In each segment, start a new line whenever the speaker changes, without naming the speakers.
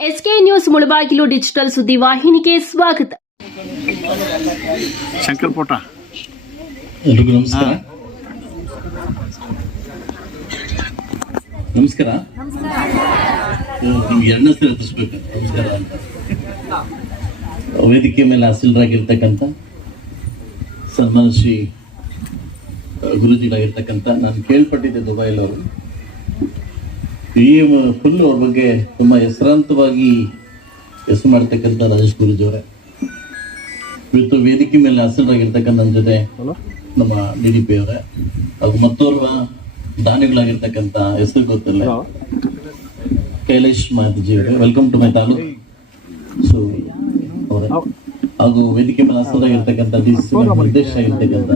SK news Mulbagal digital ಸುದ್ದಿ ವಾಹಿನಿಗೆ ಸ್ವಾಗತ.
ಶಂಕರ್ ಪೋಟ.
ಎಲ್ರಿಗೂ ನಮಸ್ಕಾರ. ನಮಸ್ಕಾರ. ಓ, ನಿಮ್ಗೆ ಎರಡನೇ ಸಲ ಹತ್ತಿಸ್ಬೇಕು ನಮಸ್ಕಾರ ಅಂತ. ವೇದಿಕೆ ಮೇಲೆ ಹಸಿಲರಾಗಿರ್ತಕ್ಕಂಥ ಸನ್ಮಾನ ಶ್ರೀ ಗುರುಜಿಗಳಾಗಿರ್ತಕ್ಕಂಥ ನಾನು ಕೇಳ್ಪಟ್ಟಿದ್ದೆ ದುಬೈಲವರು. ಈ ಫುಲ್ ಅವ್ರ ಬಗ್ಗೆ ತುಂಬಾ ಹೆಸರಾಂತವಾಗಿ ಹೆಸರು ಮಾಡ್ತಕ್ಕಂಥ ರಾಜೇಶ್ ಗುರುಜಿ ಅವರೇ ಇವತ್ತು ವೇದಿಕೆ ಮೇಲೆ ಹಸಿರಾಗಿರ್ತಕ್ಕಂಥ ನನ್ನ ಜೊತೆ ನಮ್ಮ ಡಿ ಡಿ ಪಿ ಅವರೇ. ಹಾಗೂ ಮತ್ತೋರ್ವ ದಾನಿಗಳಾಗಿರ್ತಕ್ಕಂಥ ಹೆಸರು ಗೊತ್ತಿಲ್ಲ. ಕೈಲೇಶ್ ಮಾತಾಜಿ ಅವರೇ. Welcome to my taluk so ಅವರೇ. ಹಾಗೂ ವೇದಿಕೆ ಮೇಲೆ ಹಸಿರಾಗಿರ್ತಕ್ಕಂಥ ಡಿ ಸಿ ನಿರ್ದೇಶ ಆಗಿರ್ತಕ್ಕಂಥ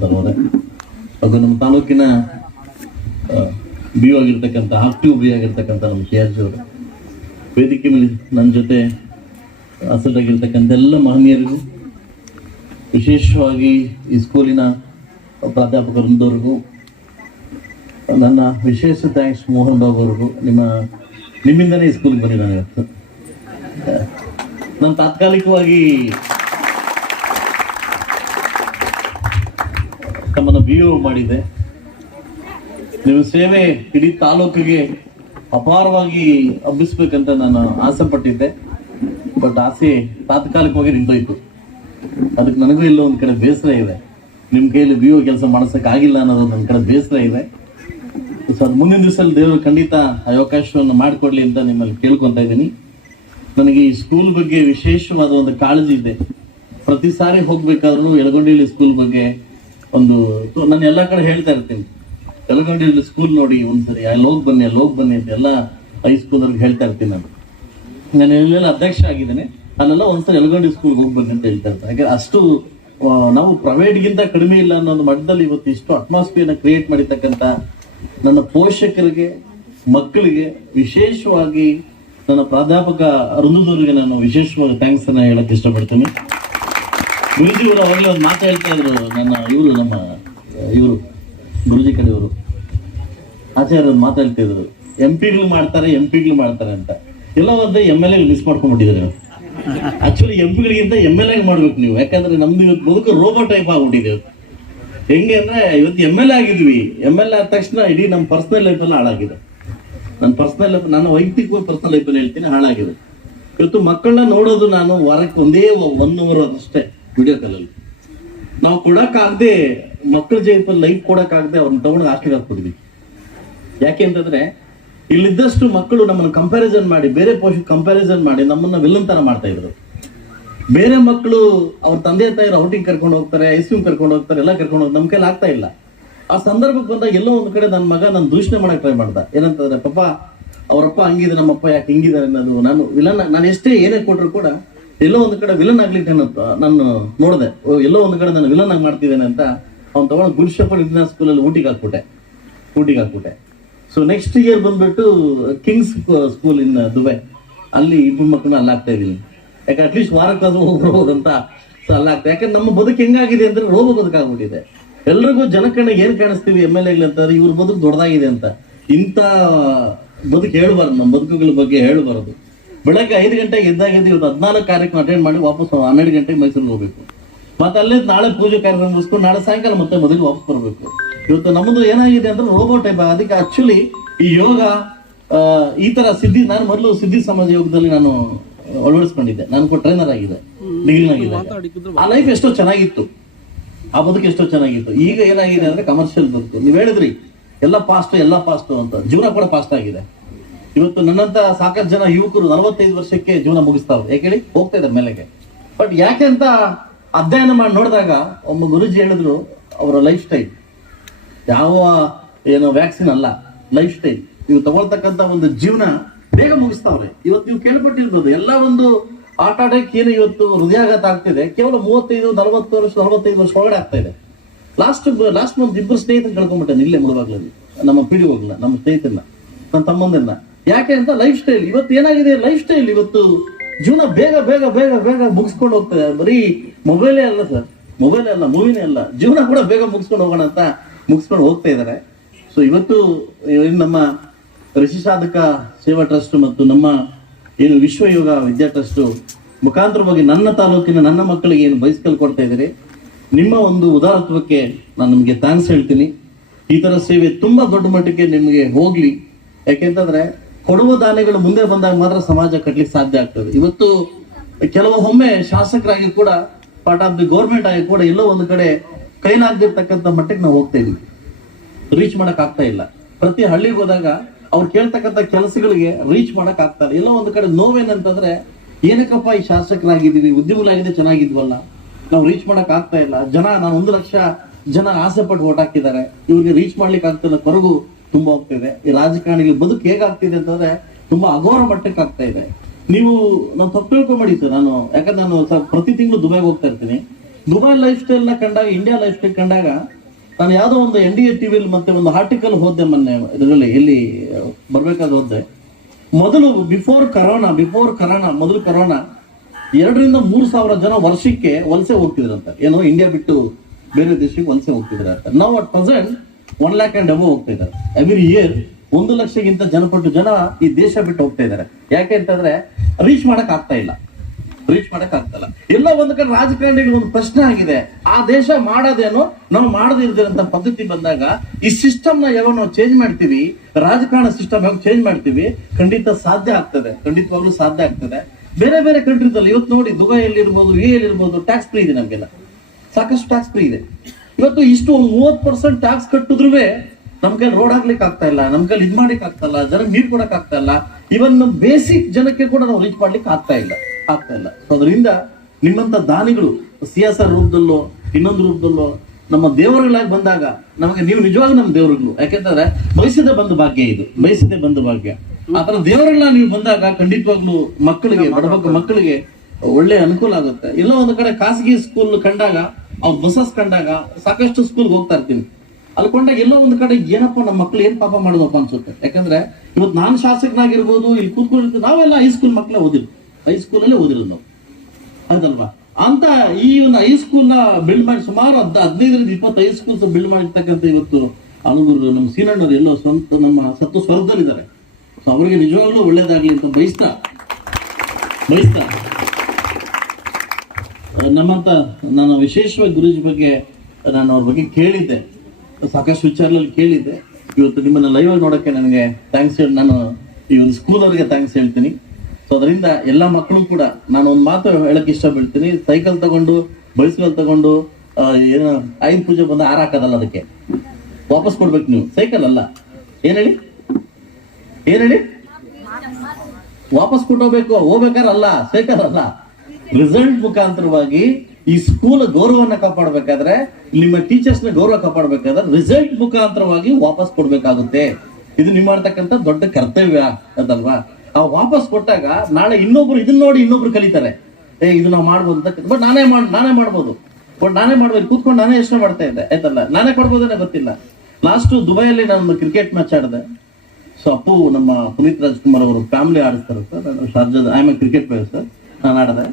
ಸರ್ ಅವರೇ. ಹಾಗೂ ನಮ್ಮ ತಾಲೂಕಿನ ಬಿ ಆಗಿರ್ತಕ್ಕಂಥ ಆಕ್ಟಿವ್ ಬಿ ಆಗಿರ್ತಕ್ಕಂಥ ನಮ್ಮ ಕೆ ಆರ್ ಅವರು. ವೇದಿಕೆ ಮೇಲೆ ನನ್ನ ಜೊತೆ ಹಸಿರಾಗಿರ್ತಕ್ಕಂಥ ಎಲ್ಲ ಮಹನೀಯರಿಗೂ, ವಿಶೇಷವಾಗಿ ಈ ಸ್ಕೂಲಿನ ಪ್ರಾಧ್ಯಾಪಕರಂದವ್ರಿಗೂ ನನ್ನ ವಿಶೇಷ ಥ್ಯಾಂಕ್ಸ್ ಮೋಹನ್ ಬಾಬು ಅವ್ರಿಗೂ, ನಿಮ್ಮ ನಿಮ್ಮಿಂದನೇ ಈ ಸ್ಕೂಲ್ಗೆ ಬಂದಿದ್ದಾನೆ ಇವತ್ತು. ನಾನು ತಾತ್ಕಾಲಿಕವಾಗಿ ತಮ್ಮನ್ನು ಬಿ ಯು ಮಾಡಿದೆ ನಿಮ್ಮ ಸೇವೆ ಇಡೀ ತಾಲೂಕಿಗೆ ಅಪಾರವಾಗಿ ಹಬ್ಬಿಸ್ಬೇಕಂತ ನಾನು ಆಸೆ ಪಟ್ಟಿದ್ದೆ ಬಟ್ ಆಸೆ ತಾತ್ಕಾಲಿಕವಾಗಿ ನಿಂತೋಯ್ತು. ಅದಕ್ಕೆ ನನಗೂ ಎಲ್ಲೋ ಒಂದ್ ಕಡೆ ಬೇಸರ ಇದೆ. ನಿಮ್ ಕೈಯಲ್ಲಿ ಒ ಕೆಲಸ ಮಾಡಿಸಕ್ ಆಗಿಲ್ಲ ಅನ್ನೋದು ನನ್ನ ಕಡೆ ಬೇಸರ ಇದೆ. ಸೊ ಅದು ಮುಂದಿನ ದಿವಸದಲ್ಲಿ ದೇವರು ಖಂಡಿತ ಆ ಅವಕಾಶವನ್ನು ಮಾಡಿಕೊಡ್ಲಿ ಅಂತ ನಿಮ್ಮಲ್ಲಿ ಕೇಳ್ಕೊತ ಇದ್ದೀನಿ. ನನಗೆ ಈ ಸ್ಕೂಲ್ ಬಗ್ಗೆ ವಿಶೇಷವಾದ ಒಂದು ಕಾಳಜಿ ಇದೆ. ಪ್ರತಿ ಸಾರಿ ಹೋಗ್ಬೇಕಾದ್ರೂ ಯಲಗೊಂಡಿಲಿ ಸ್ಕೂಲ್ ಬಗ್ಗೆ ಒಂದು, ನಾನು ಎಲ್ಲಾ ಕಡೆ ಹೇಳ್ತಾ ಇರ್ತೀನಿ. ಯಲಗೊಂಡಿಲಿ ಸ್ಕೂಲ್ ನೋಡಿ ಒಂದ್ಸರಿ ಅಲ್ಲಿ ಹೋಗಿ ಬನ್ನಿ, ಅಲ್ಲಿ ಹೋಗಿ ಬನ್ನಿ ಅಂತ ಎಲ್ಲ ಹೈಸ್ಕೂಲ್ ಅವ್ರಿಗೆ ಹೇಳ್ತಾ ಇರ್ತೀನಿ ನಾನು. ನಾನು ಎಲ್ಲೆಲ್ಲ ಅಧ್ಯಕ್ಷ ಆಗಿದ್ದೇನೆ. ಅಲ್ಲೆಲ್ಲ ಒಂದ್ಸರಿ ಯಲಗಂಡಿ ಸ್ಕೂಲ್ಗೆ ಹೋಗಿ ಬನ್ನಿ ಅಂತ ಹೇಳ್ತಾ ಇರ್ತಾರೆ ಅಷ್ಟು ನಾವು ಪ್ರೈವೇಟ್ಗಿಂತ ಗಿಂತ ಕಡಿಮೆ ಇಲ್ಲ ಅನ್ನೋ ಒಂದು ಮಟ್ಟದಲ್ಲಿ ಇವತ್ತು ಇಷ್ಟು ಅಟ್ಮಾಸ್ಫಿಯರ್ನ ಕ್ರಿಯೇಟ್ ಮಾಡಿರ್ತಕ್ಕಂಥ ನನ್ನ ಪೋಷಕರಿಗೆ, ಮಕ್ಕಳಿಗೆ ವಿಶೇಷವಾಗಿ ನನ್ನ ಪ್ರಾಧ್ಯಾಪಕ ವೃಂದದವರಿಗೆ ನಾನು ವಿಶೇಷವಾಗಿ ಥ್ಯಾಂಕ್ಸ್ ಅನ್ನ ಹೇಳಕ್ ಇಷ್ಟಪಡ್ತೀನಿ. ಗುರುಜಿ ಅವರು ಅವಾಗಲೇ ಒಂದು ಮಾತು ಹೇಳ್ತಾ ಇದ್ರು. ನನ್ನ ಇವರು ನಮ್ಮ, ಇವರು, ಗುರುಜಿ ಕಡೆಯವರು. ಆಚಾರ್ಯ ಒಂದು ಮಾತಾಡ್ತಿದ್ರು ಎಂ ಪಿಗಳು ಮಾಡ್ತಾರೆ ಎಂ ಪಿಗಳು ಮಾಡ್ತಾರೆ ಅಂತ. ಎಲ್ಲ ಒಂದು ಎಂ ಎಲ್ ಎ ಮಿಸ್ ಮಾಡ್ಕೊಂಡ್ಬಿಟ್ಟಿದ್ರು ಆಕ್ಚುಲಿ ಎಂ ಪಿಗಳಿಗಿಂತ ಎಂ ಎಲ್ ಎ ಮಾಡ್ಬೇಕು ನೀವು. ಯಾಕಂದ್ರೆ ನಮ್ದು ಇವತ್ತು ಬದುಕು ರೋಬೋ ಟೈಪ್ ಆಗ್ಬಿಟ್ಟಿದೆ ಹೆಂಗೆ ಅಂದ್ರೆ ಇವತ್ತು ಎಂ ಎಲ್ ಎ ಆಗಿದ್ವಿ. ಎಂ ಎಲ್ ಎ ಆದ ತಕ್ಷಣ ಇಡೀ ನಮ್ಮ ಪರ್ಸನಲ್ ಲೈಫ್ ಎಲ್ಲ ಹಾಳಾಗಿದೆ. ನನ್ನ ಪರ್ಸನಲ್ ಲೈಫ್ ನನ್ನ ವೈಯಕ್ತಿಕ ಪರ್ಸನಲ್ ಲೈಫ್ ಅಲ್ಲಿ ಹೇಳ್ತೀನಿ, ಹಾಳಾಗಿದೆ. ಇವತ್ತು ಮಕ್ಕಳನ್ನ ನೋಡೋದು ನಾನು ವಾರಕ್ಕೆ ಒಂದೇ ಒನ್ ಅವರ್ ಅಷ್ಟೇ ವಿಡಿಯೋ ಕಾಲಲ್ಲಿ ನಾವು ಕೊಡಕ್ಕಾಗದೆ ಮಕ್ಕಳ ಜೈಪಲ್ಲಿ ಲೈಫ್ ಕೊಡಕ್ಕಾಗದೆ ಅವ್ರನ್ನ ತಗೊಂಡು ಹಾಸ್ಟೆಲ್ ಹಾಕ್ಬಿಟ್ಟಿದ್ವಿ. ಯಾಕೆ ಅಂತಂದ್ರೆ ಇಲ್ಲಿದ್ದಷ್ಟು ಮಕ್ಕಳು ನಮ್ಮನ್ನು ಕಂಪ್ಯಾರಿಸನ್ ಮಾಡಿ, ಬೇರೆ ಪೋಷಕ ಕಂಪ್ಯಾರಿಸನ್ ಮಾಡಿ ನಮ್ಮನ್ನ ವಿಲನ್ ಮಾಡ್ತಾ ಇದ್ರು. ಬೇರೆ ಮಕ್ಕಳು ಅವ್ರ ತಂದೆ ತಾಯಿರು ಔಟಿಂಗ್ ಕರ್ಕೊಂಡು ಹೋಗ್ತಾರೆ ಐಸ್ ಕ್ರೀಮ್ ಕರ್ಕೊಂಡು ಹೋಗ್ತಾರೆ, ಎಲ್ಲ ಕರ್ಕೊಂಡು ಹೋಗಿ ನಮ್ಮ ಕೈಲಿ ಆಗ್ತಾ ಇಲ್ಲ. ಆ ಸಂದರ್ಭಕ್ಕೆ ಬಂದಾಗ ಎಲ್ಲೋ ಒಂದು ಕಡೆ ನನ್ನ ಮಗ ನಾನು ದೂಷಣೆ ಮಾಡಕ್ ಟ್ರೈ ಮಾಡ್ದ. ಏನಂತಂದ್ರೆ, ಪಪ್ಪ, ಅವರಪ್ಪ ಹಂಗಿದೆ, ನಮ್ಮಪ್ಪ ಯಾಕೆ ಹಿಂಗಿದ್ದಾರೆ ಅನ್ನೋದು ನಾನು ವಿಲನ್ ನಾನು ಎಷ್ಟೇ ಏನೇ ಕೊಟ್ಟರು ಕೂಡ ಎಲ್ಲೋ ಒಂದು ಕಡೆ ವಿಲನ್ ಆಗ್ಲಿಕ್ಕೆ ನಾನು ನಾನು ನೋಡಿದೆ. ಎಲ್ಲೋ ಒಂದು ಕಡೆ ನಾನು ವಿಲನ್ ಆಗಿ ಮಾಡ್ತಿದ್ದೇನೆ ಅಂತ ಅವ್ನು ತಗೊಂಡು ಗುಡ್ ಶಫರ್ ಇಂಟರ್ನ್ಯಾಷನಲ್ ಸ್ಕೂಲಲ್ಲಿ ಊಟಿಗೆ ಹಾಕ್ಬಿಟ್ಟೆ. ಊಟಿಗೆ ಹಾಕ್ಬಿಟ್ಟೆ. ಸೊ ನೆಕ್ಸ್ಟ್ ಇಯರ್ ಬಂದ್ಬಿಟ್ಟು ಕಿಂಗ್ಸ್ ಸ್ಕೂಲ್ ಇನ್ ದುಬೈ ಅಲ್ಲಿ ಇಬ್ಬರು ಮಕ್ಕಳನ್ನ ಅಲ್ಲಿ ಆಗ್ತಾ ಇದೀನಿ ಯಾಕೆ ಅಟ್ಲೀಸ್ಟ್ ವಾರಕ್ಕಾದ್ರೂ ಹೋಗ್ಬೋದಂತ ಸೊ, ಅಲ್ಲಿ ಆಗ್ತಾ ಯಾಕಂದ್ರೆ ನಮ್ಮ ಬದುಕು ಹೆಂಗಾಗಿದೆ ಅಂದ್ರೆ ರೋಗ ಬದುಕಾಗ್ಬಿಟ್ಟಿದೆ ಎಲ್ರಿಗೂ ಜನಕಣ್ಣಿಗೆ ಏನ್ ಕಾಣಿಸ್ತೀವಿ ಎಂ ಎಲ್ ಅಂತಾರೆ, ಇವ್ರ ಬದುಕು ದೊಡ್ಡದಾಗಿದೆ ಅಂತ. ಇಂಥ ಬದುಕು ಹೇಳ್ಬಾರ್ದು, ನಮ್ಮ ಬದುಕುಗಳ ಬಗ್ಗೆ ಹೇಳ್ಬಾರ್ದು. ಬೆಳಗ್ಗೆ ಐದು ಗಂಟೆಗೆ ಎದ್ದಾಗಿದ್ದು ಇವತ್ತು ಹದಿನಾಲ್ಕು ಕಾರ್ಯಕ್ರಮ ಅಟೆಂಡ್ ಮಾಡಿ ವಾಪಸ್ ಹನ್ನೆರಡು ಗಂಟೆಗೆ ಮೈಸೂರಿಗೆ ಹೋಗ್ಬೇಕು. ಮತ್ತೆ ಅಲ್ಲೇ ನಾಳೆ ಪೂಜೆ ಕಾರ್ಯಕ್ರಮ ಮುಗಿಸ್ಕೊಂಡು ನಾಳೆ ಸಾಯಂಕಾಲ ಮತ್ತೆ ಮದುವೆಗೆ ವಾಪಸ್ ಬರಬೇಕು. ಇವತ್ತು ನಮ್ಮದು ಏನಾಗಿದೆ ಅಂದ್ರೆ ರೋಬೋ ಟೈಪ್ ಅದಕ್ಕೆ ಆಕ್ಚುಲಿ ಈ ಯೋಗ ಆ, ಈ ತರ ಸಿದ್ಧಿ ನಾನು ಮೊದಲು ಸಿದ್ಧಿ ಸಮಾಜ ಯೋಗದಲ್ಲಿ ನಾನು ಅಳವಡಿಸ್ಕೊಂಡಿದ್ದೆ. ನಾನು ಟ್ರೈನರ್ ಆಗಿದೆ ಡಿಗ್ರಿನಾಗಿದೆ ಆ ಲೈಫ್ ಎಷ್ಟೋ ಚೆನ್ನಾಗಿತ್ತು. ಆ ಬದುಕು ಎಷ್ಟೋ ಚೆನ್ನಾಗಿತ್ತು. ಈಗ ಏನಾಗಿದೆ ಅಂದ್ರೆ ಕಮರ್ಷಿಯಲ್ ಬದುಕು. ನೀವ್ ಹೇಳಿದ್ರಿ ಎಲ್ಲ ಫಾಸ್ಟ್ ಎಲ್ಲ ಫಾಸ್ಟ್ ಅಂತ. ಜೀವನ ಕೂಡ ಫಾಸ್ಟ್ ಆಗಿದೆ. ಇವತ್ತು ನನ್ನಂತ ಸಾಕಷ್ಟು ಜನ ಯುವಕರು ನಲವತ್ತೈದು ವರ್ಷಕ್ಕೆ ಜೀವನ ಮುಗಿಸ್ತಾವ್ರು ಯಾಕೆ ಹೇಳಿ? ಹೋಗ್ತಾ ಇದ್ದಾರೆ ಮೇಲೆಗೆ. ಬಟ್ ಯಾಕೆ ಅಂತ ಅಧ್ಯಯನ ಮಾಡಿ ನೋಡಿದಾಗ ಒಬ್ಬ ಗುರುಜಿ ಹೇಳಿದ್ರು ಅವರ ಲೈಫ್ ಸ್ಟೈಲ್ ಯಾವ, ಏನು ವ್ಯಾಕ್ಸಿನ್ ಅಲ್ಲ ಲೈಫ್ ಸ್ಟೈಲ್ ನೀವು ತಗೊಳ್ತಕ್ಕಂತ ಒಂದು ಜೀವನ ಬೇಗ ಮುಗಿಸ್ತಾವ್ರೆ. ಇವತ್ತು ನೀವು ಕೇಳ್ಪಟ್ಟಿರ್ಬೋದು, ಎಲ್ಲ ಒಂದು ಆಟ ಆಡಕ್ಕೆ ಏನು ಇವತ್ತು ಹೃದಯಾಘಾತ ಆಗ್ತಿದೆ, ಕೇವಲ ಮೂವತ್ತೈದು, ನಲವತ್ತು ವರ್ಷ ನಲವತ್ತೈದು ವರ್ಷ ಒಳಗಡೆ ಆಗ್ತಾ ಇದೆ. ಲಾಸ್ಟ್ ಲಾಸ್ಟ್ ಮಂತ್ ಇಬ್ಬರು ಸ್ನೇಹಿತರು ಕಳ್ಕೊಂಡ್ಬಿಟ್ಟೆ ಇಲ್ಲೇ ಮುಳುವಾಗ್ಲಲ್ಲಿ ನಮ್ಮ ಪಿಡಿ ಹೋಗ್ಲ ನಮ್ಮ ಸ್ನೇಹಿತರನ್ನ, ನನ್ನ ತಮ್ಮಂದಿರನ್ನ. ಯಾಕೆ ಅಂತ ಲೈಫ್ ಸ್ಟೈಲ್ ಇವತ್ತು ಏನಾಗಿದೆ? ಲೈಫ್ ಸ್ಟೈಲ್ ಇವತ್ತು ಜೀವನ ಬೇಗ ಬೇಗ ಬೇಗ ಬೇಗ ಮುಗಿಸ್ಕೊಂಡು ಹೋಗ್ತದೆ. ಬರೀ ಮೊಬೈಲೇ ಅಲ್ಲ ಸರ್ ಮೊಬೈಲೇ ಅಲ್ಲ ಮೂವಿನೇ ಅಲ್ಲ. ಜೀವನ ಕೂಡ ಬೇಗ ಮುಗಿಸ್ಕೊಂಡು ಹೋಗೋಣ ಅಂತ ಮುಗಿಸ್ಕೊಂಡು ಹೋಗ್ತಾ ಇದ್ದಾರೆ ಸೊ ಇವತ್ತು ಇವ್ ನಮ್ಮ ಋಷಿ ಸಾಧಕ ಸೇವಾ ಟ್ರಸ್ಟ್ ಮತ್ತು ನಮ್ಮ ಏನು ವಿಶ್ವ ಯೋಗ ವಿದ್ಯಾ ಟ್ರಸ್ಟ್ ಮುಖಾಂತರವಾಗಿ ನನ್ನ ತಾಲೂಕಿನ ನನ್ನ ಮಕ್ಕಳಿಗೆ ಏನು ಬೈಸ್ಕಲ್ ಕೊಡ್ತಾ ಇದ್ದೀರಿ. ನಿಮ್ಮ ಒಂದು ಉದಾರತ್ವಕ್ಕೆ ನಾನು ನಿಮಗೆ ಥ್ಯಾಂಕ್ಸ್ ಹೇಳ್ತೀನಿ. ಈ ಥರ ಸೇವೆ ತುಂಬಾ ದೊಡ್ಡ ಮಟ್ಟಕ್ಕೆ ನಿಮಗೆ ಹೋಗ್ಲಿ. ಯಾಕೆಂತಂದ್ರೆ, ಕೊಡುವ ದಾನಿಗಳು ಮುಂದೆ ಬಂದಾಗ ಮಾತ್ರ ಸಮಾಜ ಕಟ್ಟಲಿಕ್ಕೆ ಸಾಧ್ಯ ಆಗ್ತದೆ. ಇವತ್ತು ಕೆಲವೊಮ್ಮೆ ಶಾಸಕರಾಗಿ ಕೂಡ ಪಾರ್ಟ್ ಆಫ್ ದಿ ಗೌರ್ಮೆಂಟ್ ಆಗಿ ಕೂಡ ಎಲ್ಲೋ ಒಂದು ಕಡೆ ಕೈಲಾಗದಿರ್ತಕ್ಕಂಥ ಮಟ್ಟಕ್ಕೆ ನಾವು ಹೋಗ್ತಾ ಇದೀವಿ. ರೀಚ್ ಮಾಡಕ್ ಆಗ್ತಾ ಇಲ್ಲ. ಪ್ರತಿ ಹಳ್ಳಿಗೆ ಹೋದಾಗ ಅವ್ರು ಕೇಳ್ತಕ್ಕಂಥ ಕೆಲಸಗಳಿಗೆ ರೀಚ್ ಮಾಡಕ್ ಆಗ್ತಾ ಇಲ್ಲ. ಎಲ್ಲೋ ಒಂದು ಕಡೆ ನೋವೇನಂತಂದ್ರೆ, ಏನಕ್ಕಪ್ಪ ಈ ಶಾಸಕರಾಗಿದ್ದೀವಿ ಉದ್ಯಮಗಳಾಗಿದೆ ಚೆನ್ನಾಗಿದ್ವಲ್ಲ? ನಾವು ರೀಚ್ ಮಾಡಕ್ ಆಗ್ತಾ ಇಲ್ಲ. ಜನ ನಾನು ಒಂದು ಲಕ್ಷ ಜನ ಆಸೆ ಪಟ್ಟು ಓಟ್ ಹಾಕಿದ್ದಾರೆ. ಇವ್ರಿಗೆ ರೀಚ್ ಮಾಡ್ಲಿಕ್ಕೆ ಆಗ್ತಿಲ್ಲ ಕೊರಗು ತುಂಬಾ ಹೋಗ್ತಿದೆ ಈ ರಾಜಕಾರಣಿಗಳ ಬದುಕು ಹೇಗಾಗ್ತಿದೆ ಅಂತಂದ್ರೆ, ತುಂಬಾ ಅಘೋರ ಮಟ್ಟಕ್ಕೆ ಆಗ್ತಾ ಇದೆ. ನೀವು ನಾನು ತಪ್ಪು ತಿಳ್ಕೊಂಬೇಡಿ ಸರ್ ನಾನು, ಯಾಕಂದ್ರೆ ನಾನು ಪ್ರತಿ ತಿಂಗಳು ದುಬೈಗೆ ಹೋಗ್ತಾ ಇರ್ತೀನಿ. ದುಬೈ ಲೈಫ್ ಸ್ಟೈಲ್ನ ಕಂಡಾಗ ಇಂಡಿಯಾ ಲೈಫ್ ಸ್ಟೈಲ್ ಕಂಡಾಗ, ನಾನು ಯಾವುದೋ ಒಂದು ಎನ್ ಡಿ ಎ ಟಿವಿಲಿ ಮತ್ತೆ ಒಂದು ಆರ್ಟಿಕಲ್ ಹೋದೆ ಮೊನ್ನೆ, ಇದರಲ್ಲಿ, ಇಲ್ಲಿ ಬರ್ಬೇಕಾದ ಹೋದೆ. ಮೊದಲು ಬಿಫೋರ್ ಕರೋನಾ ಬಿಫೋರ್ ಕರೋನಾ ಮೊದಲು ಕರೋನಾ ಎರಡರಿಂದ ಮೂರು ಸಾವಿರ ಜನ ವರ್ಷಕ್ಕೆ ವಲಸೆ ಅಂತ ಏನೋ ಇಂಡಿಯಾ ಬಿಟ್ಟು ಬೇರೆ ದೇಶಕ್ಕೆ ವಲಸೆ ಹೋಗ್ತಿದ್ರು ಅಂತ ನಾವು at present one lakh and above ಹೋಗ್ತಾ ಇದ್ದಾರೆ. ಎವ್ರಿ ಇಯರ್ ಒಂದು ಲಕ್ಷಕ್ಕಿಂತ ಜನಪಟ್ಟು ಜನ ಈ ದೇಶ ಬಿಟ್ಟು ಹೋಗ್ತಾ ಇದ್ದಾರೆ. ಯಾಕೆ ಅಂತಂದ್ರೆ ರೀಚ್ ಮಾಡಕ್ ಆಗ್ತಾ ಇಲ್ಲ. ರೀಚ್ ಮಾಡಕ್ ಆಗ್ತಲ್ಲ ಎಲ್ಲ ಒಂದ್ ಕಡೆ ರಾಜಕಾರಣಿಗಳು ಒಂದು ಪ್ರಶ್ನೆ ಆಗಿದೆ. ಆ ದೇಶ ಮಾಡೋದೇನು ನಾವು ಮಾಡದೇ ಇರದಿರಂತ ಪದ್ಧತಿ ಬಂದಾಗ ಈ ಸಿಸ್ಟಮ್ನ ಯಾವಾಗ ನಾವು ಚೇಂಜ್ ಮಾಡ್ತೀವಿ, ರಾಜಕಾರಣ ಸಿಸ್ಟಮ್ ಯಾವಾಗ ಚೇಂಜ್ ಮಾಡ್ತೀವಿ, ಖಂಡಿತ ಸಾಧ್ಯ ಆಗ್ತದೆ. ಖಂಡಿತವಾಗ್ಲೂ ಸಾಧ್ಯ ಆಗ್ತದೆ. ಬೇರೆ ಬೇರೆ ಕಂಟ್ರಿದಲ್ಲಿ ಇವತ್ತು ನೋಡಿ ದುಬೈಯಲ್ಲಿ ಇರ್ಬೋದು ಎ ಇರ್ಬೋದು ಟ್ಯಾಕ್ಸ್ ಫ್ರೀ ಇದೆ ನಮಗೆಲ್ಲ. ಸಾಕಷ್ಟು ಟ್ಯಾಕ್ಸ್ ಫ್ರೀ ಇದೆ. ಇವತ್ತು ಇಷ್ಟು ಒಂದು ಮೂವತ್ ಪರ್ಸೆಂಟ್ ಟ್ಯಾಕ್ಸ್ ಕಟ್ಟಿದ್ರು ನಮ್ ಕೈಲಿ ರೋಡ್ ಆಗ್ಲಿಕ್ಕೆ ಆಗ್ತಾ ಇಲ್ಲ, ನಮ್ ಕೈಲಿ ಇದ್ ಮಾಡ್ಲಿಕ್ಕೆ ಆಗ್ತಾ ಇಲ್ಲ ಜನ ನೀರ್ ಕೊಡಕ್ ಆಗ್ತಾ ಇಲ್ಲ. ಇವನ್ ಬೇಸಿಕ್ ಜನಕ್ಕೆ ಕೂಡ ನಾವು ರೀಚ್ ಮಾಡ್ಲಿಕ್ಕೆ ಆಗ್ತಾ ಇಲ್ಲ. ಆಗ್ತಾ ಇಲ್ಲ. ಸೊ ಅದರಿಂದ ನಿಮ್ಮಂತ ದಾನಿಗಳು ಸಿಯಾಸರ್ ರೂಪದಲ್ಲೋ, ಇನ್ನೊಂದು ರೂಪದಲ್ಲೋ, ನಮ್ಮ ದೇವರುಗಳಾಗಿ ಬಂದಾಗ ನಮಗೆ ನೀವು ನಿಜವಾಗ್ಲೂ ನಮ್ಮ ದೇವರುಗಳು. ಯಾಕೆಂತಂದ್ರೆ ಬಯಸದೆ ಬಂದ ಭಾಗ್ಯ ಇದು. ಬಯಸದೆ ಬಂದ ಭಾಗ್ಯ. ಆತರ ದೇವರುಗಳ ನೀವು ಬಂದಾಗ ಖಂಡಿತವಾಗ್ಲು ಮಕ್ಕಳಿಗೆ ಬಡಬಗ್ಗ ಮಕ್ಕಳಿಗೆ ಒಳ್ಳೆ ಅನುಕೂಲ ಆಗುತ್ತೆ. ಎಲ್ಲೋ ಒಂದು ಕಡೆ ಖಾಸಗಿ ಸ್ಕೂಲ್ ಕಂಡಾಗ, ಅವ್ರ ಬಸಸ್ ಕಂಡಾಗ ಸಾಕಷ್ಟು ಸ್ಕೂಲ್ಗೆ ಹೋಗ್ತಾ ಇರ್ತೀನಿ. ಅಲ್ಲಿ ಕೊಂಡಾಗ ಎಲ್ಲೋ ಒಂದು ಕಡೆ ಏನಪ್ಪ ನಮ್ಮ ಮಕ್ಳು ಏನ್ ಪಾಪ ಮಾಡೋದಪ್ಪ ಅನ್ಸುತ್ತೆ. ಯಾಕಂದ್ರೆ, ಇವತ್ತು ನಾನು ಶಾಸಕನಾಗಿರ್ಬೋದು, ಇಲ್ಲಿ ಕೂತ್ಕೊಂಡಿರ್ತೀವಿ ನಾವೆಲ್ಲ ಹೈಸ್ಕೂಲ್ ಮಕ್ಕಳೇ ಓದಿಲ್ಲ. ಹೈಸ್ಕೂಲಲ್ಲೇ ಓದಿರೋದು ನಾವು. ಹೌದಲ್ವಾ? ಅಂತ ಈ ಒಂದು ಹೈಸ್ಕೂಲ್ನ ಬಿಲ್ಡ್ ಮಾಡಿ ಸುಮಾರು ಹದ್ ಹದಿನೈದರಿಂದ ಇಪ್ಪತ್ತು ಹೈಸ್ಕೂಲ್ಸ್ ಬಿಲ್ಡ್ ಮಾಡಿರ್ತಕ್ಕಂಥ ಇವತ್ತು ಅನುಗುರು ನಮ್ಮ ಸೀನಣ್ಣರು ಎಲ್ಲೋ ಸ್ವಂತ ನಮ್ಮ ಸತ್ತು ಸ್ವರ್ಗದಲ್ಲಿದ್ದಾರೆ. ಸೊ ಅವರಿಗೆ ನಿಜವಾಗ್ಲೂ ಒಳ್ಳೇದಾಗಲಿ ಅಂತ ಬಯಸ್ತಾ ಬಯಸ್ತಾ. ನಮ್ಮಂತ ನಾನು ವಿಶೇಷವಾಗಿ ಗುರುಜಿ ಬಗ್ಗೆ ನಾನು ಅವ್ರ ಬಗ್ಗೆ ಕೇಳಿದ್ದೆ. ಸಾಕಷ್ಟು ವಿಚಾರಗಳಲ್ಲಿ ಕೇಳಿದ್ದೆ. ಇವತ್ತು ನಿಮ್ಮನ್ನ ಲೈವ್ ಆಗಿ ನೋಡಕ್ಕೆ ನನಗೆ ಥ್ಯಾಂಕ್ಸ್ ಹೇಳಿ ನಾನು ಈ ಒಂದು ಸ್ಕೂಲ್ ಅವರಿಗೆ ಥ್ಯಾಂಕ್ಸ್ ಹೇಳ್ತೀನಿ. ಸೊ ಅದರಿಂದ ಎಲ್ಲ ಮಕ್ಕಳು ಕೂಡ ನಾನು ಒಂದು ಮಾತು ಹೇಳಕ್ ಇಷ್ಟಪಡ್ತೀನಿ. ಸೈಕಲ್ ತಗೊಂಡು ಬೈಸ್ಕಲ್ ತಗೊಂಡು ಏನು, ಐದು ಪೂಜೆ ಬಂದು ಆರ ಹಾಕೋದಲ್ಲ ಅದಕ್ಕೆ. ವಾಪಸ್ ಕೊಡ್ಬೇಕು ನೀವು. ಸೈಕಲ್ ಅಲ್ಲ. ಏನ್ ಹೇಳಿ? ಏನ್ ಹೇಳಿ? ವಾಪಸ್ ಕೊಟ್ಟೋಗ್ಬೇಕು. ಹೋಗ್ಬೇಕಾದ್ರೆ ಅಲ್ಲ. ಸೈಕಲ್ ಅಲ್ಲ. ರಿಸಲ್ಟ್ ಮುಖಾಂತರವಾಗಿ ಈ ಸ್ಕೂಲ್ ಗೌರವನ್ನ ಕಾಪಾಡಬೇಕಾದ್ರೆ, ನಿಮ್ಮ ಟೀಚರ್ಸ್ ಗೌರವ ಕಾಪಾಡಬೇಕಾದ್ರೆ ರಿಸಲ್ಟ್ ಮುಖಾಂತರವಾಗಿ ವಾಪಸ್ ಕೊಡ್ಬೇಕಾಗುತ್ತೆ. ಇದು ನಿಮ್ಮ ಮಾಡ್ತಕ್ಕಂಥ ದೊಡ್ಡ ಕರ್ತವ್ಯ, ಅದಲ್ವಾ? ಆ ವಾಪಸ್ ಕೊಟ್ಟಾಗ ನಾಳೆ ಇನ್ನೊಬ್ರು ಇದನ್ನ ನೋಡಿ ಇನ್ನೊಬ್ರು ಕಲಿತಾರೆ. ಏ, ಇದು ನಾವು ಮಾಡ್ಬೋದು ಅಂತ ಬಟ್ ನಾನೇ ಮಾಡ್, ನಾನೇ ಮಾಡ್ಬೋದು. ಬಟ್ ನಾನೇ ಮಾಡ್ಬೋದು ಕೂತ್ಕೊಂಡು ನಾನೇ ಯೋಚನೆ ಮಾಡ್ತಾ ಇದ್ದೆ. ಆಯ್ತಲ್ಲ? ನಾನೇ ಕೊಡ್ಬೋದೇನೆ ಗೊತ್ತಿಲ್ಲ. ಲಾಸ್ಟ್ ದುಬೈಯಲ್ಲಿ ನಾನು ಕ್ರಿಕೆಟ್ ಮ್ಯಾಚ್ ಆಡಿದೆ. ಸೊ ಅಪ್ಪು ನಮ್ಮ ಪುನೀತ್ ರಾಜ್ಕುಮಾರ್ ಅವರು ಫ್ಯಾಮಿಲಿ ಆಡಿಸ್ತಾರೆ ಸರ್. ನಾನು ಶಾರ್ಜಾದ I A cricket player sir. ನಾನು ಆಡಿದೆ.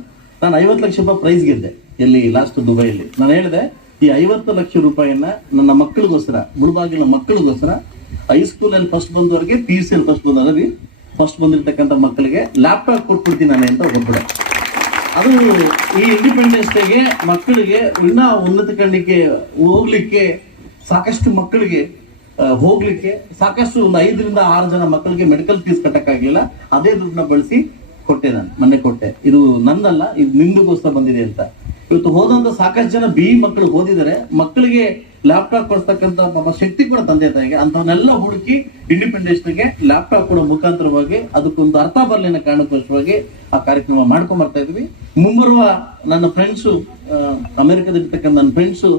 ನಾನು ಐವತ್ತು ಲಕ್ಷ ರೂಪಾಯಿ ಪ್ರೈಸ್ ಗೆದ್ದೆ ಎಲ್ಲಿ ಲಾಸ್ಟ್ ದುಬೈಯಲ್ಲಿ. ನಾನು ಹೇಳಿದೆ, ಈ ಐವತ್ತು ಲಕ್ಷ ರೂಪಾಯಿಯನ್ನ ನನ್ನ ಮಕ್ಕಳಿಗೋಸ್ಕರ ಮುಳುಬಾಗಿಲ ಮಕ್ಕಳಿಗೋಸ್ಕರ ಹೈಸ್ಕೂಲಲ್ಲಿ ಫಸ್ಟ್ ಬಂದವರಿಗೆ ಪಿ ಯು ಸಿಯಲ್ಲಿ ಫಸ್ಟ್ ಬಂದವರಿಗೆ ಫಸ್ಟ್ ಬಂದಿರತಕ್ಕಂಥ ಮಕ್ಕಳಿಗೆ ಲ್ಯಾಪ್ಟಾಪ್ ಕೊಟ್ಬಿಡ್ತೀನಿ ನಾನು ಅಂತ ಒಬ್ಬಡೆ ಅದು ಈ ಇಂಡಿಪೆಂಡೆನ್ಸ್ ಡೇಗೆ ಮಕ್ಕಳಿಗೆ ಇನ್ನ ಉನ್ನತ ಕಣ್ಣಿಗೆ ಹೋಗ್ಲಿಕ್ಕೆ ಸಾಕಷ್ಟು ಮಕ್ಕಳಿಗೆ ಹೋಗ್ಲಿಕ್ಕೆ ಸಾಕಷ್ಟು ಒಂದು ಐದರಿಂದ ಆರು ಜನ ಮಕ್ಕಳಿಗೆ ಮೆಡಿಕಲ್ ಫೀಸ್ ಕಟ್ಟಕ್ಕಾಗಿಲ್ಲ ಅದೇ ದುಡ್ಡನ್ನ ಬಳಸಿ ಕೊಟ್ಟೆ ನಾನು, ಮೊನ್ನೆ ಕೊಟ್ಟೆ. ಇದು ನನ್ನಲ್ಲ ಇದು ನಿಂದುಗೋಸ್ಕರ ಬಂದಿದೆ ಅಂತ. ಇವತ್ತು ಹೋದಂತ ಸಾಕಷ್ಟು ಜನ ಬಿ ಮಕ್ಕಳು ಓದಿದರೆ ಮಕ್ಕಳಿಗೆ ಲ್ಯಾಪ್ಟಾಪ್ ಕೊಡ್ತಕ್ಕಂತ ನಮ್ಮ ಶಕ್ತಿ ಕೂಡ ತಂದೆ ತಾಯಿಗೆ ಅಂತವನ್ನೆಲ್ಲ ಹುಡುಕಿ ಇಂಡಿಪೆಂಡೆನ್ಸ್ಗೆ ಲ್ಯಾಪ್ಟಾಪ್ ಕೊಡೋ ಮುಖಾಂತರವಾಗಿ ಅದಕ್ಕೊಂದು ಅರ್ಥ ಬರಲಿನ ಕಾರಣಕ್ಕೋಸ್ಕರವಾಗಿ ಆ ಕಾರ್ಯಕ್ರಮ ಮಾಡ್ಕೊಂಡ್ ಬರ್ತಾ ಇದ್ವಿ. ಮುಂಬರುವ ನನ್ನ ಫ್ರೆಂಡ್ಸು ಅಮೆರಿಕದಲ್ಲಿರ್ತಕ್ಕಂಥ ನನ್ನ ಫ್ರೆಂಡ್ಸು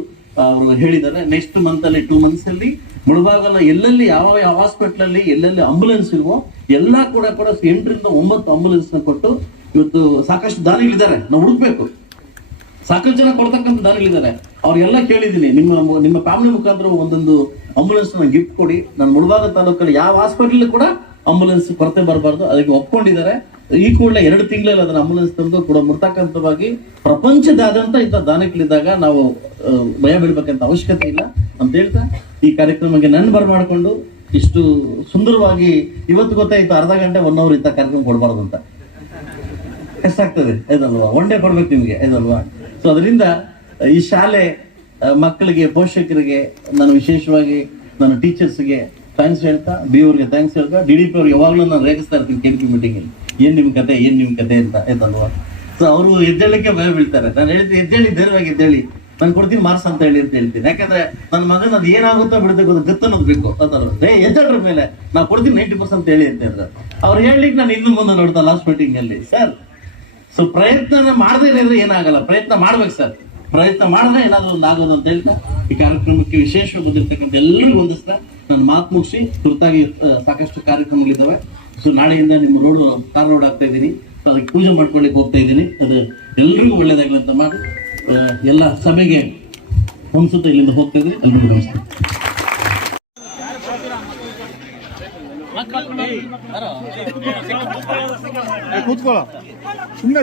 ಅವರು ಹೇಳಿದ್ದಾರೆ ನೆಕ್ಸ್ಟ್ ಮಂತ್ ಅಲ್ಲಿ ಟೂ ಮಂತ್ಸ್ ಅಲ್ಲಿ ಮುಳುಬಾಗಲ ಎಲ್ಲೆಲ್ಲಿ ಯಾವ ಯಾವ ಹಾಸ್ಪಿಟಲ್ ಅಲ್ಲಿ, ಎಲ್ಲೆಲ್ಲಿ ಆಂಬುಲೆನ್ಸ್ ಇಲ್ವೋ ಎಲ್ಲಾ ಕೂಡ ಕೂಡ ಎಂಟರಿಂದ ಒಂಬತ್ತು ಆಂಬುಲೆನ್ಸ್ನ ಕೊಟ್ಟು ಇವತ್ತು ಸಾಕಷ್ಟು ದಾನಿಗಳಿದ್ದಾರೆ. ನಾವು ಹುಡುಕ್ಬೇಕು. ಸಾಕಷ್ಟು ಜನ ಕೊಡ್ತಕ್ಕಂಥ ದಾನಿಗಳಿದ್ದಾರೆ. ಅವ್ರಿಗೆಲ್ಲ ಕೇಳಿದ್ದೀನಿ. ನಿಮ್ಮ ನಿಮ್ಮ ಫ್ಯಾಮಿಲಿ ಮುಖಾಂತರ ಒಂದೊಂದು ಆಂಬುಲೆನ್ಸ್ ಗಿಫ್ಟ್ ಕೊಡಿ. ನಾನು ಮುಳಬಾಗ ತಾಲೂಕಲ್ಲಿ ಯಾವ ಹಾಸ್ಪಿಟಲ್ ಕೂಡ ಆಂಬುಲೆನ್ಸ್ ಕೊರತೆ ಬರಬಾರ್ದು. ಅದಕ್ಕೆ ಒಪ್ಕೊಂಡಿದ್ದಾರೆ. ಈ ಕೂಡಲೇ ಎರಡು ತಿಂಗಳಲ್ಲಿ ಅದನ್ನ ಆಂಬುಲೆನ್ಸ್ ತಂದು ಕೂಡ ಮುರ್ತಕ್ಕಂಥವಾಗಿ ಪ್ರಪಂಚದಾದ್ಯಂತ ಇಂಥ ದಾನಿಗಳಿದ್ದಾಗ ನಾವು ಭಯ ಬೀಳ್ಬೇಕಂತ ಅವಶ್ಯಕತೆ ಇಲ್ಲ. ಅಂತ ಹೇಳ್ತಾ, ಈ ಕಾರ್ಯಕ್ರಮಕ್ಕೆ ನನ್ನ ಬರ ಮಾಡಿಕೊಂಡು ಇಷ್ಟು ಸುಂದರವಾಗಿ ಇವತ್ತು ಗೊತ್ತಾಯ್ತು ಅರ್ಧ ಗಂಟೆ ಒನ್ ಅವರ್ ಇಂಥ ಕಾರ್ಯಕ್ರಮ ಕೊಡಬಾರ್ದು ಅಂತ. ಎಷ್ಟಾಗ್ತದೆ ಇದಲ್ವಾ? ಒನ್ ಡೇ ಕೊಡ್ಬೇಕು ನಿಮ್ಗೆ, ಇದಲ್ವಾ? ಸೊ ಅದರಿಂದ ಈ ಶಾಲೆ ಮಕ್ಕಳಿಗೆ, ಪೋಷಕರಿಗೆ ನಾನು ವಿಶೇಷವಾಗಿ ನನ್ನ ಟೀಚರ್ಸ್ಗೆ ಥ್ಯಾಂಕ್ಸ್ ಹೇಳ್ತಾ ಬಿ ಅವ್ರಿಗೆ ಥ್ಯಾಂಕ್ಸ್ ಹೇಳ್ತಾ ಡಿ ಡಿ ಪಿ ಅವ್ರಿಗೆ ಯಾವಾಗಲೂ ನಾನು ರೇಗಿಸ್ತಾ ಇರ್ತೀನಿ ಕೆ ಮೀಟಿಂಗ್ ಅಲ್ಲಿ. ಏನ್ ನಿಮ್ ಕತೆ, ಏನ್ ನಿಮ್ಮ ಕತೆ ಅಂತ, ಆಯ್ತಲ್ವಾ? ಸೊ ಅವರು ಎದ್ದೇಳಕ್ಕೆ ಭಯ ಬೀಳ್ತಾರೆ. ನಾನು ಹೇಳ್ತೀನಿ ಎದ್ದೇಳಿ, ಧೈರ್ಯವಾಗಿ ಎದ್ದೇಳಿ. ನಾನು ಕೊಡ್ತೀನಿ ಮಾರ್ಕ್ಸ್ ಅಂತ ಹೇಳಿ ಅಂತ ಹೇಳ್ತೀನಿ. ಯಾಕಂದ್ರೆ ನನ್ನ ಮಗನ ಅದು ಏನಾಗುತ್ತೋ ಬಿಡಬೇಕು, ಅದು ಗತ್ತು ಅನ್ನೋದು ಬೇಕು ಅದಲ್ವ ಏ, ಎದ್ದೇಳ್ರ ಮೇಲೆ. ನಾವು ಕೊಡ್ತೀನಿ ನೈಂಟಿ ಪರ್ಸೆಂಟ್ ಹೇಳಿ ಅಂತ ಹೇಳಿದ್ರೆ. ಅವ್ರು ಹೇಳಲಿಕ್ಕೆ ನಾನು ಇನ್ನು ಮುಂದೆ ನೋಡ್ತಾ ಲಾಸ್ಟ್ ಮೀಟಿಂಗ್ ಅಲ್ಲಿ. ಸರ್ ಸೊ ಪ್ರಯತ್ನ ಮಾಡದೇ ಇದ್ರೆ ಏನಾಗಲ್ಲ. ಪ್ರಯತ್ನ ಮಾಡ್ಬೇಕು ಸರ್ ಪ್ರಯತ್ನ ಮಾಡಿದ್ರೆ ಏನಾದರೂ ಒಂದು ಆಗೋದು ಅಂತ ಹೇಳ್ತಾ, ಈ ಕಾರ್ಯಕ್ರಮಕ್ಕೆ ವಿಶೇಷವಾಗಿ ಬಂದಿರತಕ್ಕಂಥ ಎಲ್ಲರಿಗೂ ಹೊಂದಿಸ್ತಾ ನನ್ನ ಮಾತು ಮುಗಿಸಿ, ತುರ್ತಾಗಿ ಸಾಕಷ್ಟು ಕಾರ್ಯಕ್ರಮಗಳಿದ್ದಾವೆ. ಸೊ ನಾಳೆಯಿಂದ ನಿಮ್ಮ ರೋಡ್ ಕಾರ್ ರೋಡ್ ಆಗ್ತಾ ಇದ್ದೀನಿ. ಅದಕ್ಕೆ ಪೂಜೆ ಮಾಡ್ಕೊಳ್ಳಿಕ್ಕೆ ಹೋಗ್ತಾ ಇದ್ದೀನಿ. ಅದು ಎಲ್ರಿಗೂ ಒಳ್ಳೇದಾಗಲಿ ಅಂತ ಮಾಡಿ ಎಲ್ಲ ಸಭೆಗೆ ಹೊಂದಿಸುತ್ತೆ ಇಲ್ಲಿಂದ ಹೋಗ್ತಾ ಇದ್ದೀನಿ. ಎಲ್ರಿಗೂ ನಮಸ್ತೆ.
ಕೂತ್ಕೊಳ್ಳ. ಸುಮ್ಮನೆ